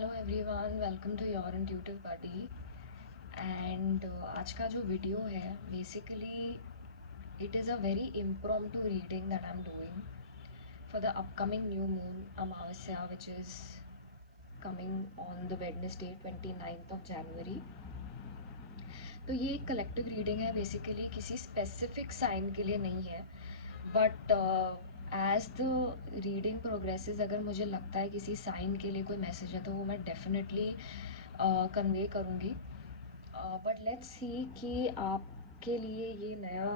Hello everyone, welcome to your intuitive buddy. And आज का जो वीडियो है basically it is a very impromptu reading that I am doing for the upcoming new moon amavasya which is coming on the Wednesday 29th of January. तो ये एक collective reading है, basically किसी specific sign के लिए नहीं है, but as the reading progresses अगर मुझे लगता है किसी साइन के लिए कोई मैसेज है तो वो मैं डेफिनेटली कन्वे करूँगी। बट लेट्स सी कि आपके लिए ये नया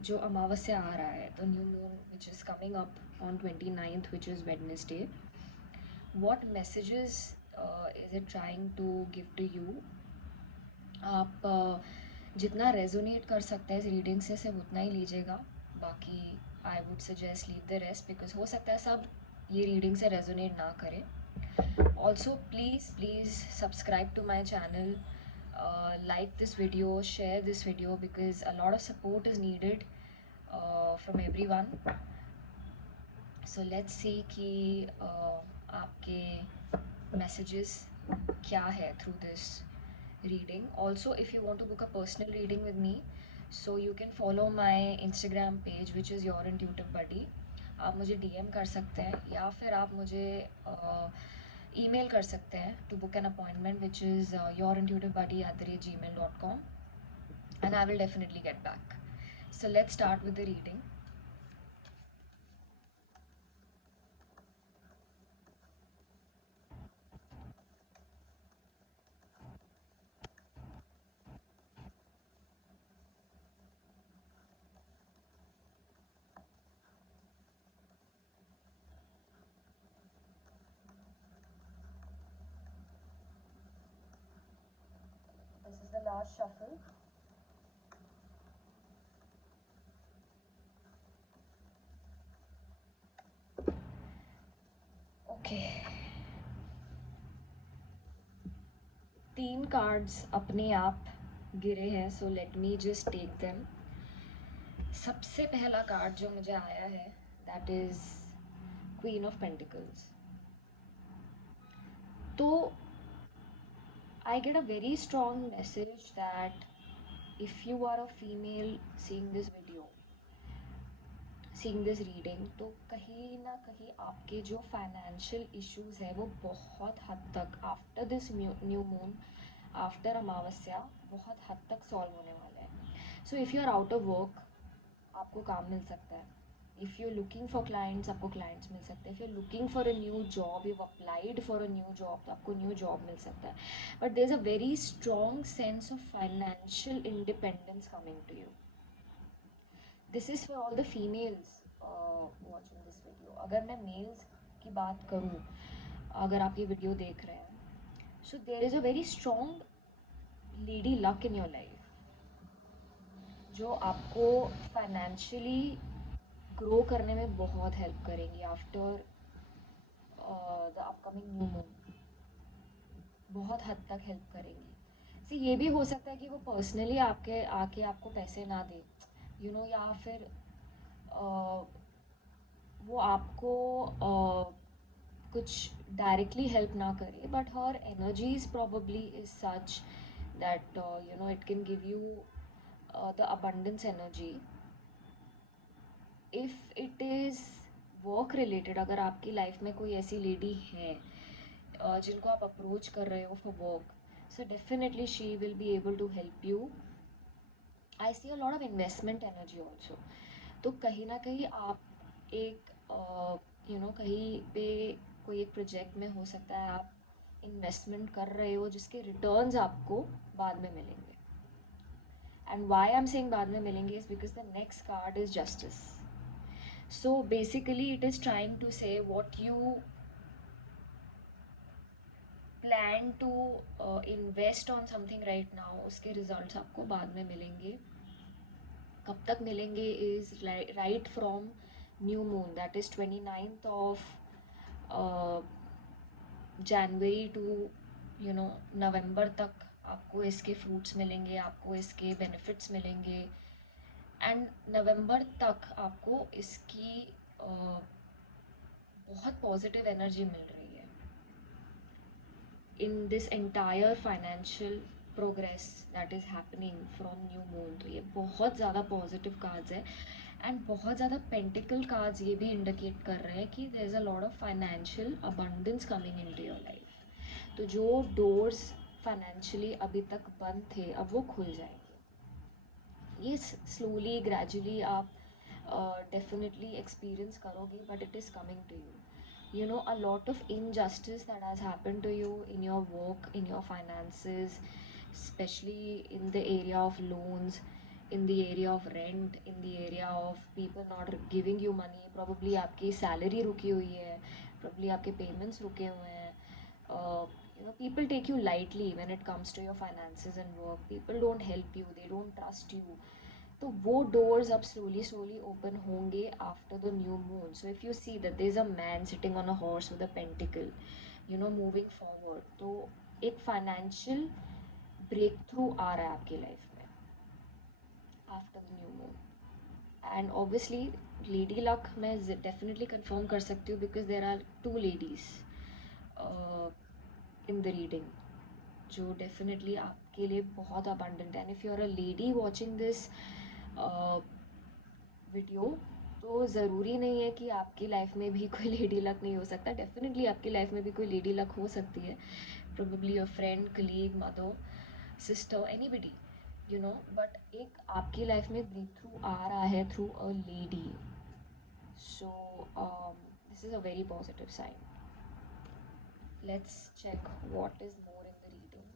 जो अमावस्या आ रहा है, the new moon which is coming up on 29th which is Wednesday, what messages is it trying to give to you. आप जितना रेजोनेट कर सकते हैं इस रीडिंग से सिर्फ उतना ही लीजिएगा, बाकी I would suggest leave the rest, because हो सकता है सब ये रीडिंग से रेजोनेट ना करें। Also please subscribe to my channel, like this video, share this video, because a lot of support is needed from everyone. So let's see कि आपके messages क्या है through this reading. Also, if you want to book a personal reading with me, so you can follow my Instagram page which is your intuitive buddy. आप मुझे DM कर सकते हैं या फिर आप मुझे ईमेल कर सकते हैं to book an appointment, which is yourintuitivebuddy@gmail.com, and I will definitely get back. So let's start with the reading. This is the last shuffle. Okay. 3 cards अपने आप गिरे हैं, so let me just take them. सबसे पहला card जो मुझे आया है that is queen of pentacles. तो I get a very strong message that if you are a female seeing this video, seeing this reading, तो कहीं ना कहीं आपके जो फाइनेंशियल इश्यूज है वो बहुत हद तक after this new moon, after Amavasya, बहुत हद तक सॉल्व होने वाले हैं। So if you are out of work, आपको काम मिल सकता है। If you looking for clients, आपको क्लाइंट्स मिल सकते हैं। If you looking for a new job, you applied for a new job, तो आपको न्यू जॉब मिल सकता है। But there is a very strong sense of financial independence coming to you. This is for all the females watching this video. अगर मैं mails की बात करूँ, अगर आप ये वीडियो देख रहे हैं, so there is a very strong lady luck in your life जो आपको फाइनेंशियली ग्रो करने में बहुत हेल्प करेंगी after the upcoming new moon. बहुत हद तक हेल्प करेंगी। सी ये भी हो सकता है कि वो पर्सनली आपके आके आपको पैसे ना दे, या फिर वो आपको कुछ डायरेक्टली हेल्प ना करे, but her energies probably is such that it can give you the abundance energy. If it is work related, अगर आपकी लाइफ में कोई ऐसी लेडी है जिनको आप अप्रोच कर रहे हो for work, so definitely she will be able to help you. I see a lot of investment energy also. तो कहीं ना कहीं आप एक कहीं पे कोई एक प्रोजेक्ट में हो सकता है आप इन्वेस्टमेंट कर रहे हो जिसके रिटर्न्स आपको बाद में मिलेंगे। And why I am saying बाद में मिलेंगे is because the next card is justice. So basically it is trying to say what you plan to invest on something right now, उसके results आपको बाद में मिलेंगे। कब तक मिलेंगे is right from new moon, that is 29th of January to नवंबर तक आपको इसके फ्रूट्स मिलेंगे, आपको इसके बेनिफिट्स मिलेंगे। एंड नवंबर तक आपको इसकी बहुत पॉजिटिव एनर्जी मिल रही है। in this entire financial progress that is happening from new moon. तो ये बहुत ज़्यादा पॉजिटिव कार्ड्स है एंड बहुत ज़्यादा पेंटिकल कार्ड्स ये भी इंडिकेट कर रहे हैं कि there is a lot of financial abundance coming into your life. तो जो डोर्स फाइनेंशियली अभी तक बंद थे अब वो खुल जाएंगे. ये स्लोली ग्रेजुअली आप डेफिनेटली एक्सपीरियंस करोगे but it is coming to you. You know, a lot of injustice that has happened to you in your work, in your finances, especially in the area of loans, in the area of rent, in the area of people not giving you money. Probably आपकी salary रुकी हुई है, probably आपके payments रुके हुए हैं. You know, people take you lightly when it comes to your finances and work. People don't help you, they don't trust you. तो वो डोर्स अब स्लोली स्लोली ओपन होंगे after the new moon. So if you see that there is a man sitting on a horse with a pentacle, you know, moving forward, तो एक financial break through आ रहा है आपकी life में after the new moon. And obviously lady luck मैं definitely confirm कर सकती हूँ because there are 2 ladies in the reading जो डेफिनेटली आपके लिए बहुत अबंडेंट है. And if you are a lady watching this video तो ज़रूरी नहीं है कि आपकी लाइफ में भी कोई लेडी लक नहीं हो सकता. डेफिनेटली आपकी लाइफ में भी कोई लेडी लक हो सकती है. Probably your friend, colleague, mother, sister, anybody, you know. But एक आपकी लाइफ में ब्रेक थ्रू आ रहा है through a lady. So this is a very positive sign. Let's check what is more in the reading.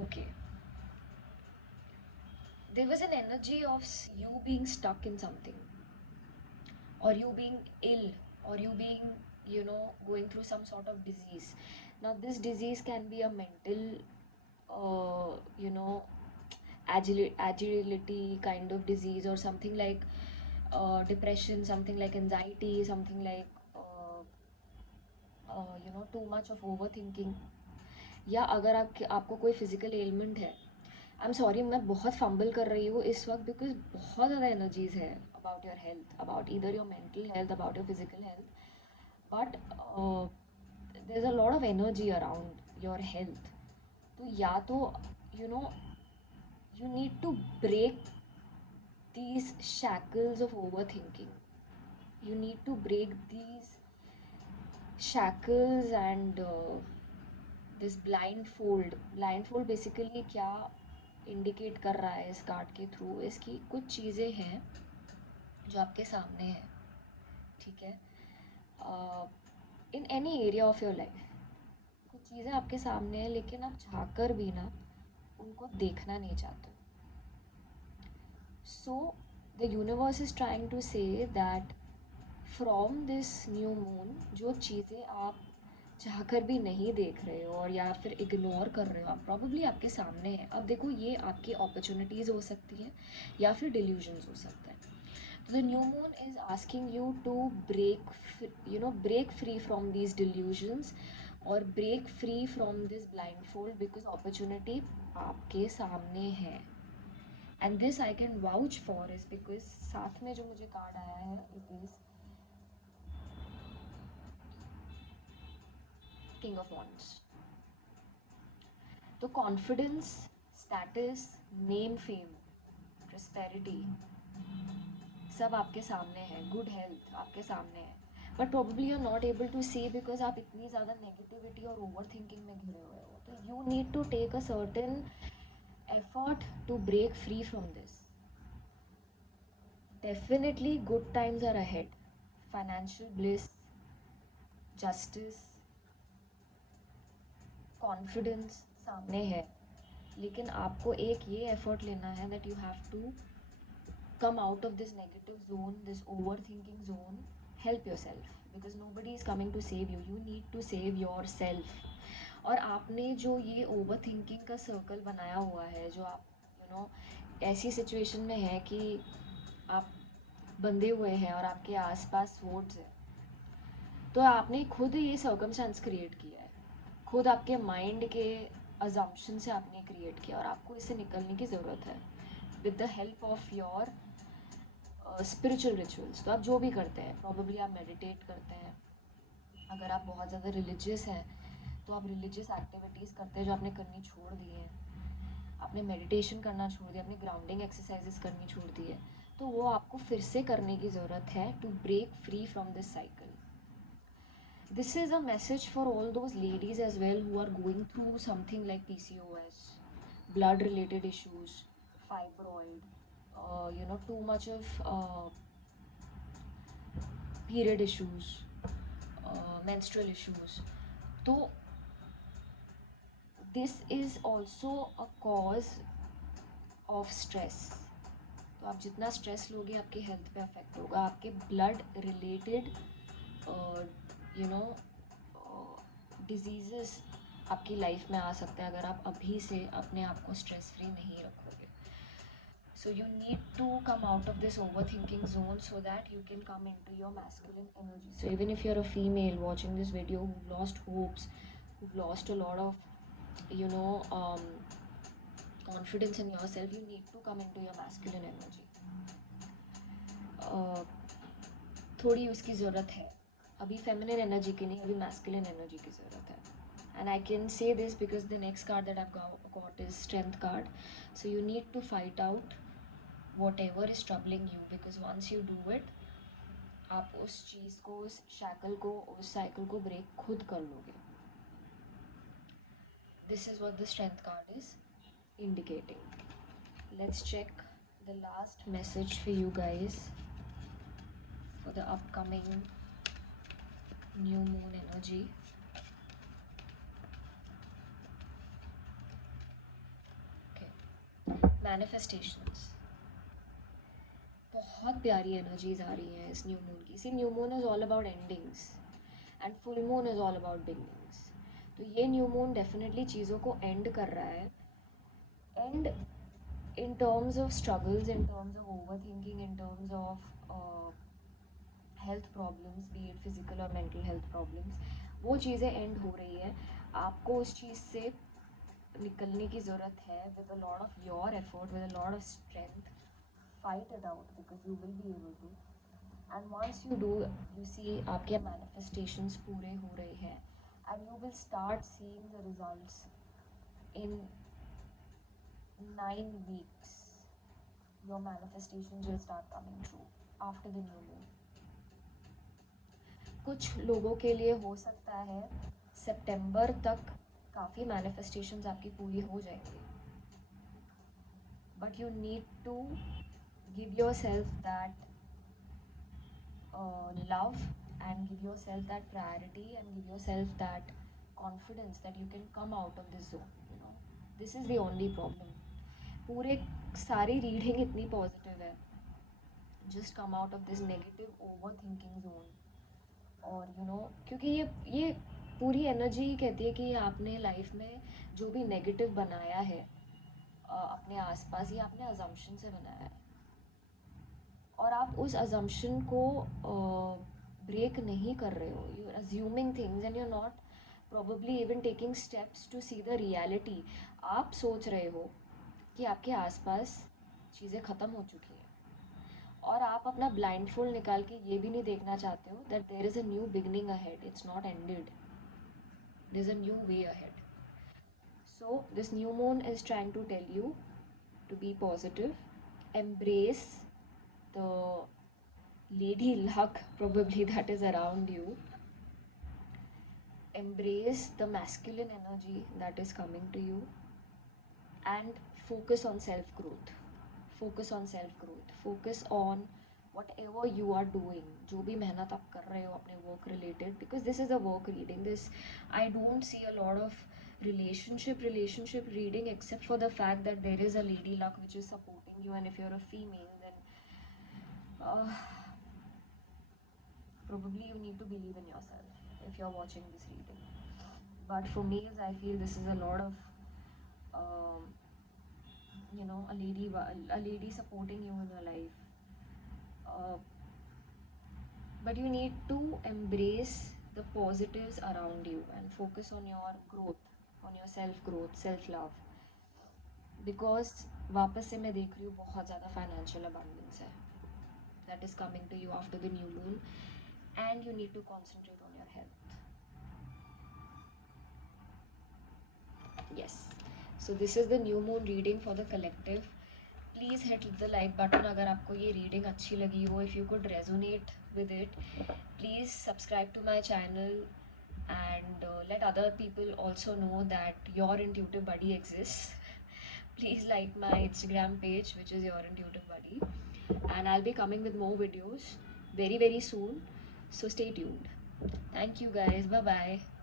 Okay. There was an energy of you being stuck in something, or you being ill, or you being, you know, going through some sort of disease. Now this disease can be a mental, you know, agility kind of disease, or something like depression, something like anxiety, something like you know, too much of overthinking. या अगर आपको कोई physical element है. I am sorry मैं बहुत fumble कर रही हूँ इस वक्त बिकॉज बहुत ज़्यादा एनर्जीज है about your health, about either your mental health, about your physical health. But there is a lot of energy around your health. तो या तो you know you need to break these shackles of overthinking. You need to break these shackles and this blindfold basically क्या indicate कर रहा है इस card के through. इसकी कुछ चीज़ें हैं जो आपके सामने हैं, ठीक है, in any area of your life. कुछ चीज़ें आपके सामने हैं लेकिन आप झाँक कर भी ना उनको देखना नहीं चाहते. So the universe is trying to say that from this new moon जो चीज़ें आप चाहकर भी नहीं देख रहे हो और या फिर इग्नोर कर रहे हो, आप प्रॉब्ली आपके सामने है. अब देखो ये आपकी अपॉर्चुनिटीज़ हो सकती हैं या फिर डिल्यूजन्स हो सकते हैं. तो the new moon is asking you to break free from these delusions और break free from this blindfold because opportunity आपके सामने है. And this I can vouch for is because साथ में जो मुझे कार्ड आया है it is king of wands. तो confidence, status, name, fame, prosperity सब आपके सामने है. गुड हेल्थ आपके सामने है. But probably you are not able to C because आप इतनी ज़्यादा नेगेटिविटी और ओवर थिंकिंग में घिरे हुए हो. तो you need to take a certain effort to break free from this. Definitely good times are ahead. Financial bliss, justice, confidence सामने है. लेकिन आपको एक ये एफर्ट लेना है that you have to come out of this negative zone, this overthinking zone. Help yourself because nobody is coming to save you. You need to save yourself. और आपने जो ये ओवर थिंकिंग का सर्कल बनाया हुआ है, जो आप ऐसी सिचुएशन में है कि आप बंधे हुए हैं और आपके आसपास वोट्स हैं, तो आपने खुद ये सर्कमस्टांस क्रिएट किया है. खुद आपके माइंड के अजम्पशन से आपने क्रिएट किया और आपको इससे निकलने की ज़रूरत है with the help of your spiritual rituals. तो आप जो भी करते हैं, प्रॉबेबली आप मेडिटेट करते हैं, अगर आप बहुत ज़्यादा रिलीजियस हैं तो आप रिलीजियस एक्टिविटीज़ करते हैं जो आपने करनी छोड़ दी है, आपने मेडिटेशन करना छोड़ दिया, आपने ग्राउंडिंग एक्सरसाइजेस करनी छोड़ दी है, तो वो आपको फिर से करने की ज़रूरत है to break free from this cycle. This is a message for all those ladies as well who are going through something like PCOS, blood related issues, fibroid, too much of period issues, menstrual issues. So this is also a cause of stress. तो आप जितना stress लोगे आपके health पे affect होगा, आपके blood related you know diseases आपकी life में आ सकते हैं अगर आप अभी से अपने आप को स्ट्रेस फ्री नहीं रखोगे। So you need to come out of this overthinking zone so that you can come into your masculine energy. So even if you're a female watching this video who've lost hopes, who've lost a lot of, you know, confidence in yourself, you need to come into your masculine energy. थोड़ी उसकी ज़रूरत है अभी feminine energy की नहीं, अभी masculine energy की ज़रूरत है। And I can say this because the next card that I've got is Strength card. So you need to fight out whatever is troubling you, because once you do it, आप उस चीज़ को, उस shackle को, उस cycle को break खुद कर लोगे। This is what the Strength card is indicating. Let's check the last message for you guys for the upcoming new moon energy. Manifestations, बहुत प्यारी एनर्जीज आ रही हैं इस न्यू मून की। See, new moon is all about endings and full moon is all about beginnings. तो ये new moon definitely चीज़ों को एंड कर रहा है, and in terms of struggles, in terms of over thinking, in terms of health problems, B it physical और mental health problems, वो चीज़ें एंड हो रही है। आपको उस चीज़ से निकलने की ज़रूरत है with a lot of your effort, with a lot of strength. Fight it out because you will be able to. And once you do, you see आपके manifestations पूरे हो रहे हैं, and you will start seeing the results in 9 weeks. Your manifestations will start coming true after the new moon. कुछ लोगों के लिए हो सकता है सितंबर तक काफ़ी मैनिफेस्टेशंस आपकी पूरी हो जाएंगी, but you need to give yourself that love, and give yourself that priority, and give yourself that confidence that you can come out of this zone. This is the only problem. पूरे सारी reading इतनी positive है, just come out of this negative over thinking zone. और क्योंकि ये पूरी energy ही कहती है कि आपने लाइफ में जो भी नेगेटिव बनाया है अपने आसपास, ये आपने अजम्पशन से बनाया है, और आप उस अजम्पशन को ब्रेक नहीं कर रहे हो। You are assuming things and you are not probably even taking steps to see the reality. आप सोच रहे हो कि आपके आसपास चीज़ें ख़त्म हो चुकी हैं, और आप अपना ब्लाइंड फोल्ड निकाल के ये भी नहीं देखना चाहते हो that there is a new beginning ahead, it's not ended, there is a new way ahead. So this new moon is trying to tell you to be positive, embrace the lady luck probably that is around you, embrace the masculine energy that is coming to you, and focus on self growth, focus on self growth, focus on whatever you are doing, जो भी मेहनत आप कर रहे हो अपने work related, because this is a work reading. This, I don't see a lot of relationship reading, except for the fact that there is a lady luck which is supporting you, and if you're a female, then probably you need to believe in yourself if you're watching this reading. But for males, I feel this is a lot of a lady supporting you in your life. But you need to embrace the positives around you and focus on your growth, on your self growth, self love. Because वापस से मैं देख रही हूँ बहुत ज़्यादा financial abundance है that is coming to you after the new moon, and you need to concentrate on your health. Yes, so this is the new moon reading for the collective. Please hit the like button अगर आपको ये reading अच्छी लगी हो. If you could resonate with it, please subscribe to my channel and let other people also know that your intuitive buddy exists. Please like my Instagram page, which is your intuitive buddy, and I'll be coming with more videos very soon, so stay tuned. Thank you guys, bye bye.